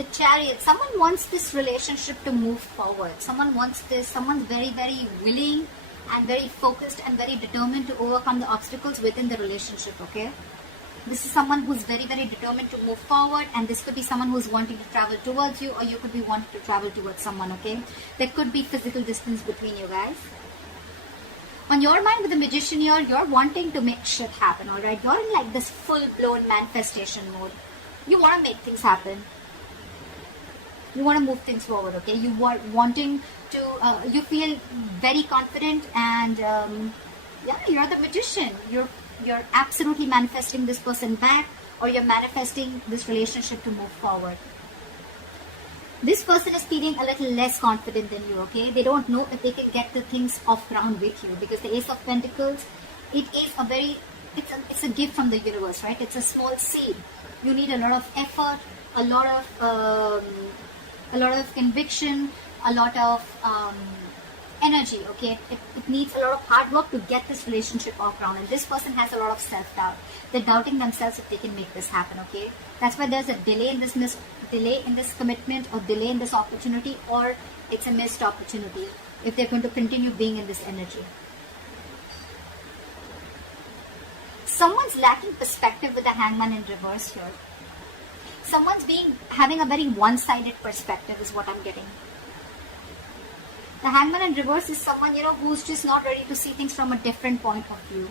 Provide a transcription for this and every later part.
The Chariot. Someone wants this relationship to move forward. Someone wants this. Someone's very, very willing and very focused and very determined to overcome the obstacles within the relationship, okay? This is someone who's very, very determined to move forward, and this could be someone who's wanting to travel towards you, or you could be wanting to travel towards someone, okay? There could be physical distance between you guys. On your mind with the Magician here, you're wanting to make shit happen, alright? You're in like this full-blown manifestation mode. You want to make things happen. You want to move things forward, okay? You are wanting to, you feel very confident, and yeah, you're the Magician. You're absolutely manifesting this person back, or you're manifesting this relationship to move forward. This person is feeling a little less confident than you, okay? They don't know if they can get the things off ground with you, because the Ace of Pentacles, it is a very, it's a gift from the universe, right? It's a small seed. You need a lot of effort, a lot of conviction, a lot of energy, okay? It needs a lot of hard work to get this relationship off ground, and this person has a lot of self-doubt. They're doubting themselves if they can make this happen, okay? That's why there's a delay in this commitment, or delay in this opportunity, or it's a missed opportunity if they're going to continue being in this energy. Someone's lacking perspective with the Hangman in reverse here. Someone's having a very one-sided perspective is what I'm getting. The Hangman in reverse is someone, who's just not ready to see things from a different point of view.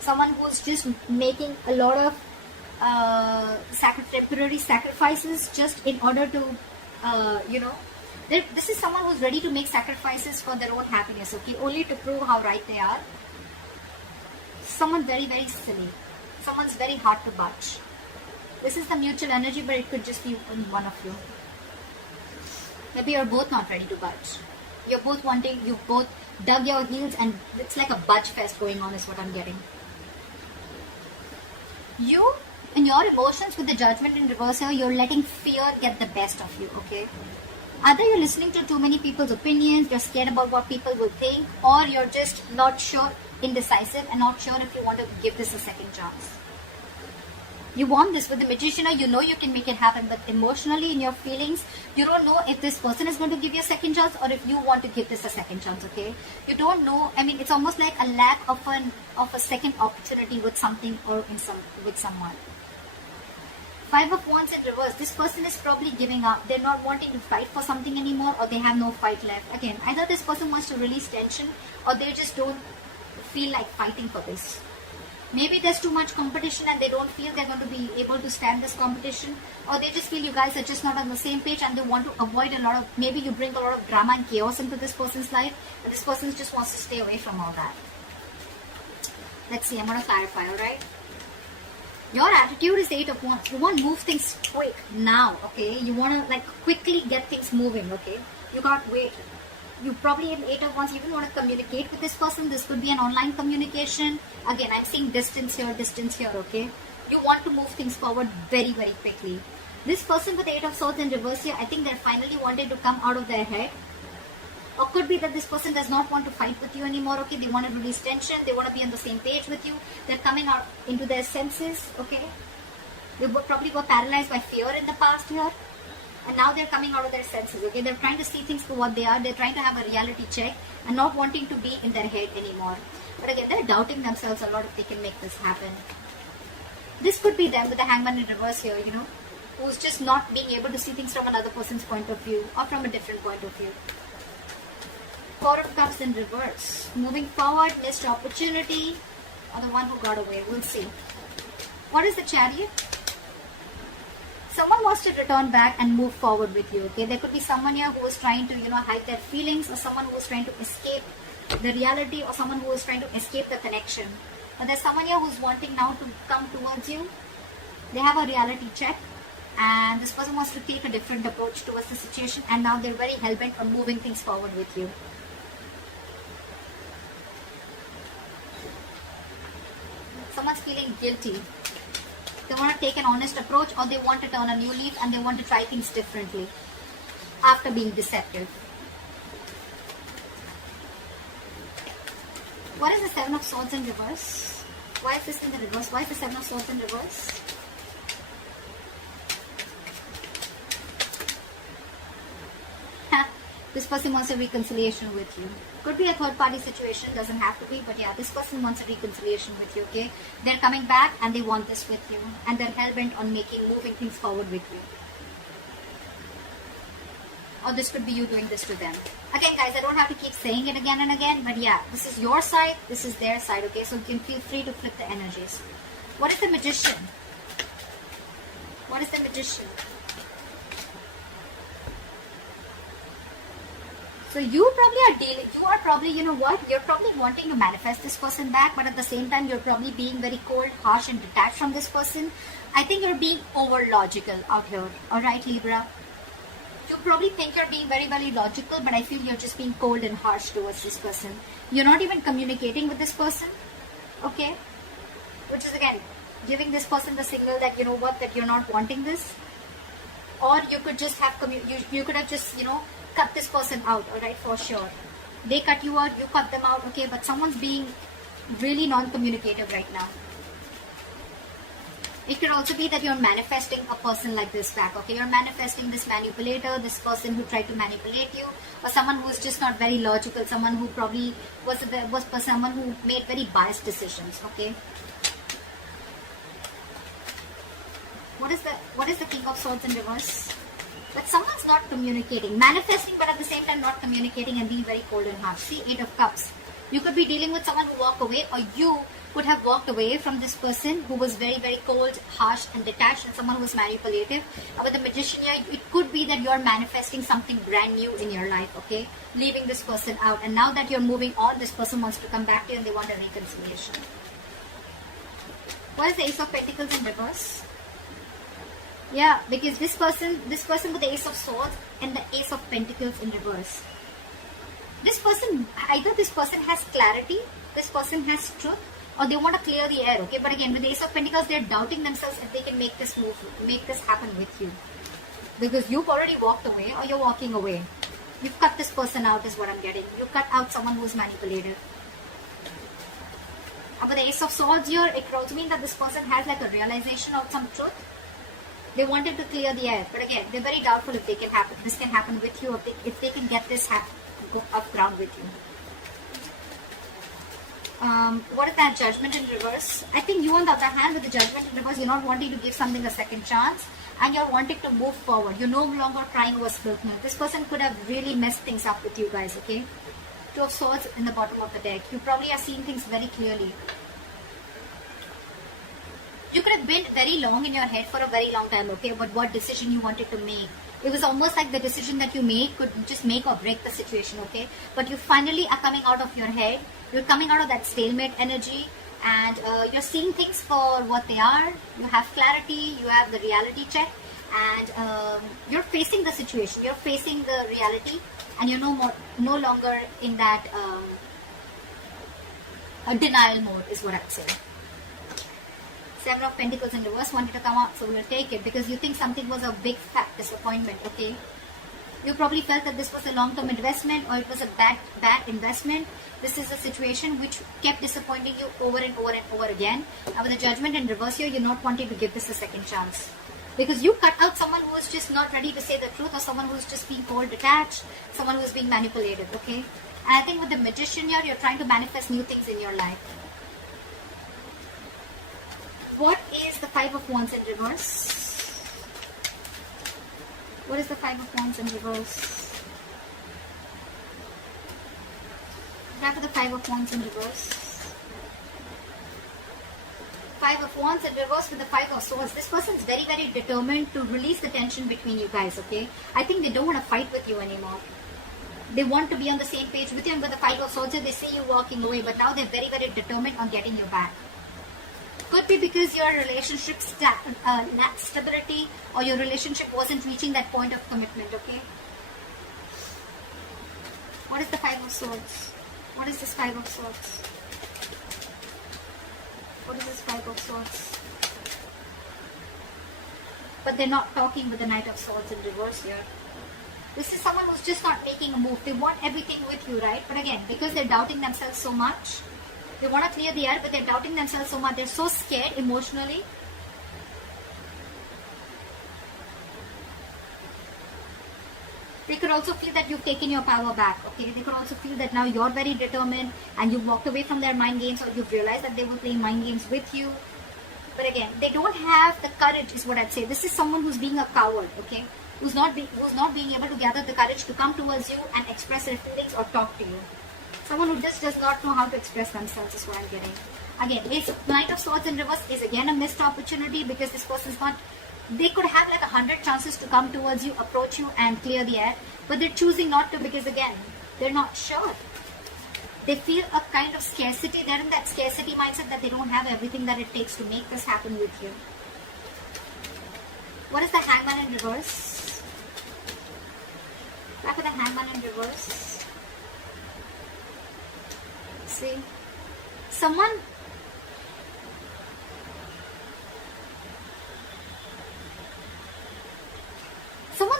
Someone who's just making a lot of temporary sacrifices just in order to, this is someone who's ready to make sacrifices for their own happiness, okay, only to prove how right they are. Someone very, very silly. Someone's very hard to budge. This is the mutual energy, but it could just be one of you. Maybe you're both not ready to budge. You've both dug your heels, and it's like a budge fest going on is what I'm getting. You, in your emotions with the Judgment in reverse here, you're letting fear get the best of you, okay? Either you're listening to too many people's opinions, you're scared about what people will think, or you're just not sure, indecisive, and not sure if you want to give this a second chance. You want this with the Magician, or you know you can make it happen, but emotionally in your feelings, you don't know if this person is going to give you a second chance, or if you want to give this a second chance, okay? You don't know. I mean, it's almost like a lack of a second opportunity with something, or with someone. Five of Wands in reverse. This person is probably giving up. They're not wanting to fight for something anymore, or they have no fight left. Again, either this person wants to release tension, or they just don't feel like fighting for this. Maybe there's too much competition and they don't feel they're going to be able to stand this competition, or they just feel you guys are just not on the same page, and they want to avoid a lot of, maybe you bring a lot of drama and chaos into this person's life, and this person just wants to stay away from all that. Let's see, I'm going to clarify, alright? Your attitude is 8 of Wands. You want to move things quick now, okay? You want to like quickly get things moving, okay? You can't wait. You probably in 8 of Wands, you even want to communicate with this person. This could be an online communication. Again, I'm seeing distance here, okay? You want to move things forward very, very quickly. This person with 8 of Swords in reverse here, I think they're finally wanting to come out of their head. Or could be that this person does not want to fight with you anymore, okay? They want to release tension. They want to be on the same page with you. They're coming out into their senses, okay? They probably were paralyzed by fear in the past here. And now they're coming out of their senses, okay? They're trying to see things for what they are. They're trying to have a reality check and not wanting to be in their head anymore. But again, they're doubting themselves a lot if they can make this happen. This could be them with the Hangman in reverse here, who's just not being able to see things from another person's point of view, or from a different point of view. Four of Cups in reverse. Moving forward, missed opportunity, or the one who got away. We'll see. What is the Chariot? Someone wants to return back and move forward with you, okay? There could be someone here who is trying to, hide their feelings, or someone who is trying to escape the reality, or someone who is trying to escape the connection. But there's someone here who's wanting now to come towards you. They have a reality check, and this person wants to take a different approach towards the situation, and now they're very hell-bent on moving things forward with you. Someone's feeling guilty. They want to take an honest approach, or they want to turn a new leaf and they want to try things differently after being deceptive. What is the Seven of Swords in reverse? Why is this in the reverse? Why is the Seven of Swords in reverse? This person wants a reconciliation with you. Could be a third party situation, doesn't have to be, but yeah, this person wants a reconciliation with you, okay? They're coming back and they want this with you, and they're hell-bent on moving things forward with you. Or this could be you doing this to them. Again, guys, I don't have to keep saying it again and again, but yeah, this is your side, this is their side, okay? So you can feel free to flip the energies. What is the Magician? What is the Magician? So you are probably, you know what, you're probably wanting to manifest this person back, but at the same time, you're probably being very cold, harsh, and detached from this person. I think you're being over logical out here. Alright, Libra? You probably think you're being very, very logical, but I feel you're just being cold and harsh towards this person. You're not even communicating with this person. Okay? Which is, again, giving this person the signal that, you know what, that you're not wanting this. Or you could just have, you could have just, you know, cut this person out, alright, for sure. They cut you out, you cut them out, okay, but someone's being really non-communicative right now. It could also be that you're manifesting a person like this back, okay? You're manifesting this manipulator, this person who tried to manipulate you, or someone who's just not very logical, someone who probably was someone who made very biased decisions, okay? What is the King of Swords in reverse? But someone's not communicating, manifesting, but at the same time not communicating and being very cold and harsh. See, 8 of Cups. You could be dealing with someone who walked away, or you could have walked away from this person who was very, very cold, harsh, and detached, and someone who was manipulative. With the Magician here, it could be that you're manifesting something brand new in your life, okay? Leaving this person out. And now that you're moving on, this person wants to come back to you and they want a reconciliation. What is the Ace of Pentacles in reverse? Yeah, because this person with the Ace of Swords and the Ace of Pentacles in reverse. This person, either this person has clarity, this person has truth, or they want to clear the air, okay? But again, with the Ace of Pentacles, they're doubting themselves if they can make this move, make this happen with you. Because you've already walked away, or you're walking away. You've cut this person out is what I'm getting. You cut out someone who's manipulative. But the Ace of Swords here, it could also mean that this person has like a realization of some truth. They wanted to clear the air, but again, they're very doubtful if this can happen with you, if they can get this up ground with you. What is that? Judgment in reverse? I think you, on the other hand, with the Judgment in reverse, you're not wanting to give something a second chance, and you're wanting to move forward. You're no longer crying over spilt milk. This person could have really messed things up with you guys, okay? 2 of Swords in the bottom of the deck. You probably are seeing things very clearly. You could have been very long in your head for a very long time, okay, but what decision you wanted to make. It was almost like the decision that you made could just make or break the situation, okay? But you finally are coming out of your head. You're coming out of that stalemate energy, and you're seeing things for what they are. You have clarity, you have the reality check, and you're facing the situation. You're facing the reality, and you're no longer in that denial mode is what I'd say. 7 of Pentacles in reverse wanted to come out, so we'll take it because you think something was a big fat disappointment, okay? You probably felt that this was a long-term investment, or it was a bad investment. This is a situation which kept disappointing you over and over and over again. Now with the Judgment in reverse here, you're not wanting to give this a second chance. Because you cut out someone who is just not ready to say the truth, or someone who is just being cold, detached, someone who is being manipulated, okay? And I think with the Magician here, you're trying to manifest new things in your life. What is the 5 of Wands in reverse? What is the 5 of Wands in reverse? Grab the 5 of Wands in reverse. 5 of Wands in reverse with the 5 of Swords. This person's very, very determined to release the tension between you guys, okay? I think they don't want to fight with you anymore. They want to be on the same page with you, and with the 5 of Swords, they see you walking away, but now they're very, very determined on getting you back. Could be because your relationship lacked stability, or your relationship wasn't reaching that point of commitment, okay? What is the 5 of Swords? What is this 5 of Swords? What is this 5 of Swords? But they're not talking with the Knight of Swords in reverse here. This is someone who's just not making a move. They want everything with you, right? But again, because they're doubting themselves so much, they want to clear the air, but they're doubting themselves so much. They're so scared emotionally. They could also feel that you've taken your power back, okay? They could also feel that now you're very determined and you've walked away from their mind games, or you've realized that they were playing mind games with you. But again, they don't have the courage, is what I'd say. This is someone who's being a coward, okay? Who's not being able to gather the courage to come towards you and express their feelings or talk to you. Someone who just does not know how to express themselves is what I'm getting. Again, Knight of Swords in reverse is again a missed opportunity, because this person's not... They could have like 100 chances to come towards you, approach you and clear the air, but they're choosing not to, because again, they're not sure. They feel a kind of scarcity. They're in that scarcity mindset that they don't have everything that it takes to make this happen with you. What is the Hangman in reverse? Back with the Hangman in reverse. See? Someone's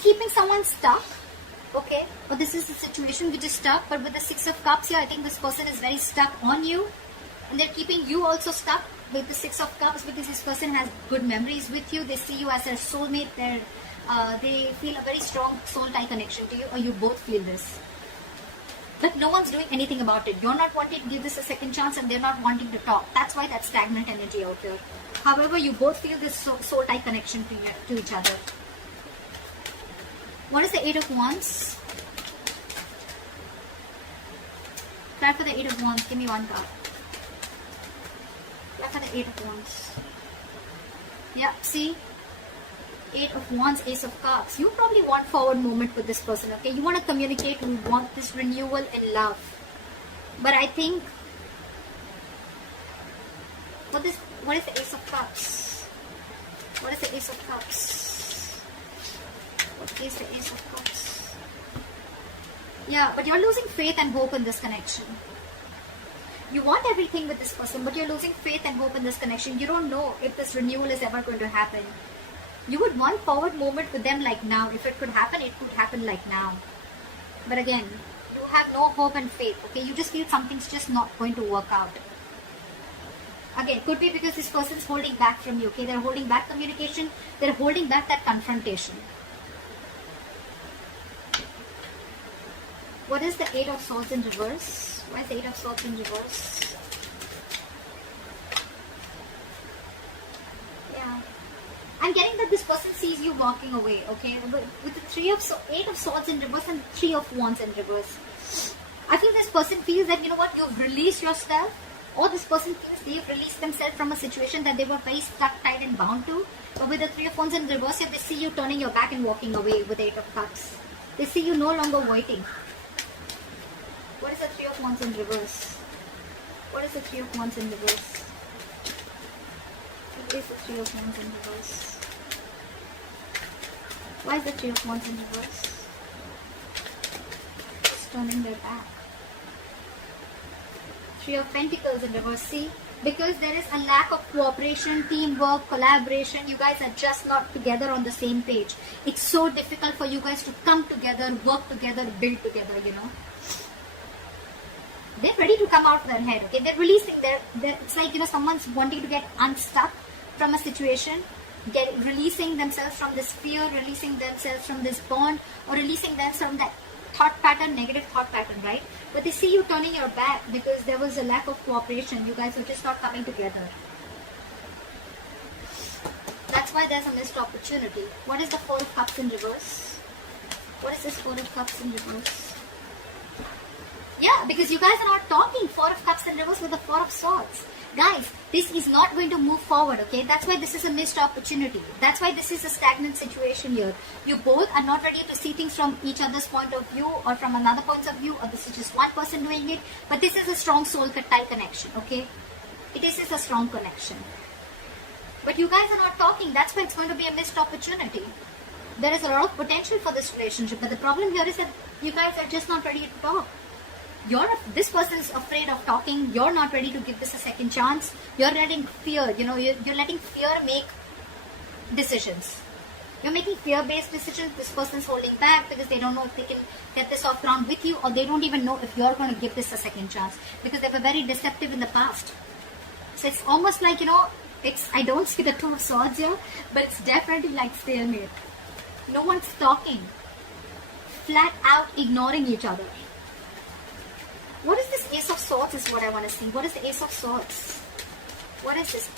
keeping someone stuck, okay? But this is the situation which is stuck. But with the Six of Cups here, I think this person is very stuck on you, and they're keeping you also stuck with the Six of Cups, because this person has good memories with you. They see you as their soulmate. They feel a very strong soul tie connection to you, or you both feel this. But no one's doing anything about it. You're not wanting to give this a second chance, and they're not wanting to talk. That's why that stagnant energy out here. However, you both feel this soul tie connection to each other. What is the Eight of Wands? Try for the Eight of Wands. Give me one card. Try for the Eight of Wands. Yeah, see? Eight of Wands, Ace of Cups. You probably want forward movement with this person, okay? You want to communicate. You want this renewal in love. But I think... What is the Ace of Cups? What is the Ace of Cups? What is the Ace of Cups? Yeah, but you're losing faith and hope in this connection. You want everything with this person, but you're losing faith and hope in this connection. You don't know if this renewal is ever going to happen. You would want forward movement with them like now. If it could happen, it could happen like now. But again, you have no hope and faith, okay? You just feel something's just not going to work out. Again, could be because this person's holding back from you, okay? They're holding back communication. They're holding back that confrontation. What is the Eight of Swords in reverse? Why is the Eight of Swords in reverse? Yeah. I'm getting that this person sees you walking away, okay? With the Eight of Swords in reverse and Three of Wands in reverse. I feel this person feels that, you know what, you've released yourself, or this person feels they've released themselves from a situation that they were very stuck, tied and bound to. But with the Three of Wands in reverse, they see you turning your back and walking away with the Eight of Cups. They see you no longer waiting. What is the Three of Wands in reverse? What is the Three of Wands in reverse? What is the Three of Wands in reverse? Why is the Three of Wands in reverse? Just turning their back. Three of Pentacles in reverse. See? Because there is a lack of cooperation, teamwork, collaboration. You guys are just not together on the same page. It's so difficult for you guys to come together, work together, build together, you know. They're ready to come out of their head, okay? They're releasing it's like, you know, someone's wanting to get unstuck from a situation, releasing themselves from this fear, releasing themselves from this bond, or releasing themselves from that thought pattern, negative thought pattern, right? But they see you turning your back because there was a lack of cooperation. You guys are just not coming together. That's why there's a missed opportunity. What is the Four of Cups in reverse? What is this Four of Cups in reverse? Yeah, because you guys are not talking. Four of Cups in reverse with the Four of Swords. Guys, this is not going to move forward, okay? That's why this is a missed opportunity. That's why this is a stagnant situation here. You both are not ready to see things from each other's point of view or from another point of view, or this is just one person doing it. But this is a strong soul tie connection, okay? This is a strong connection. But you guys are not talking. That's why it's going to be a missed opportunity. There is a lot of potential for this relationship. But the problem here is that you guys are just not ready to talk. This person is afraid of talking. You're not ready to give this a second chance. You're letting fear, you know, you're letting fear make decisions. You're making fear-based decisions. This person's holding back because they don't know if they can get this off ground with you, or they don't even know if you're going to give this a second chance because they were very deceptive in the past. So it's almost like, you know, I don't see the Two of Swords here, but it's definitely like stalemate. No one's talking. flat out ignoring each other. What is this Ace of Swords is what I want to see. What is the Ace of Swords? What is this?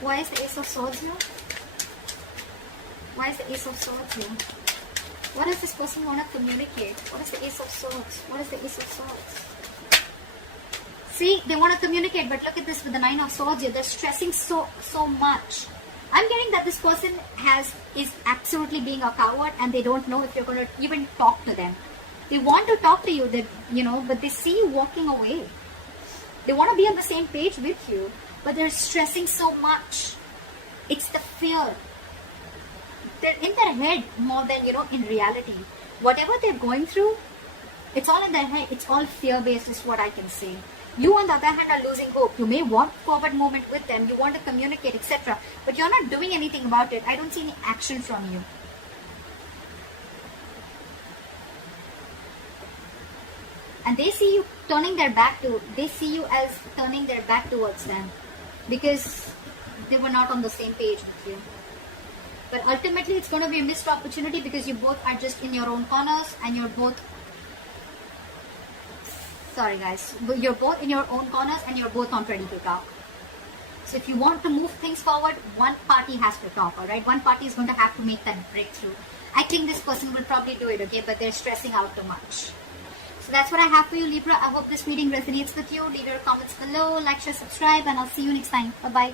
Why is the Ace of Swords here? Why is the Ace of Swords here? What does this person want to communicate? What is the Ace of Swords? What is the Ace of Swords? See, they want to communicate, but look at this with the Nine of Swords here. They're stressing so much. I'm getting that this person is absolutely being a coward, and they don't know if you're going to even talk to them. They want to talk to you, but they see you walking away. They want to be on the same page with you, but they're stressing so much. It's the fear. They're in their head more than, in reality. Whatever they're going through, it's all in their head. It's all fear-based is what I can say. You, on the other hand, are losing hope. You may want forward movement with them. You want to communicate, etc. But you're not doing anything about it. I don't see any action from you. And they see you they see you as turning their back towards them. Because they were not on the same page with you. But ultimately, it's going to be a missed opportunity because you both are just in your own corners and you're both... Sorry guys. You're both in your own corners and you're both not ready to talk. So if you want to move things forward, one party has to talk, alright? One party is going to have to make that breakthrough. I think this person will probably do it, okay? But they're stressing out too much. So that's what I have for you, Libra. I hope this reading resonates with you. Leave your comments below, like, share, subscribe, and I'll see you next time. Bye-bye.